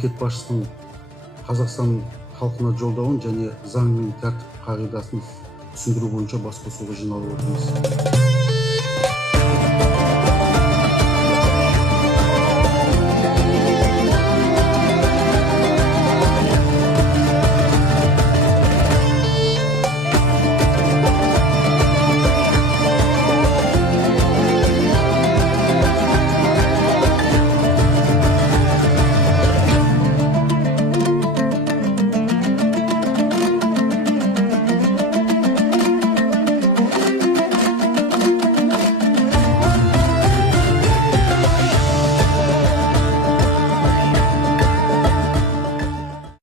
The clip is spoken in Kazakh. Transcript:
мемлекет басшысының Қазақстан халқына жолдауын және заң мен тәртіп қағидасын түсіндіру бойынша басқосуға жиналып отырмыз.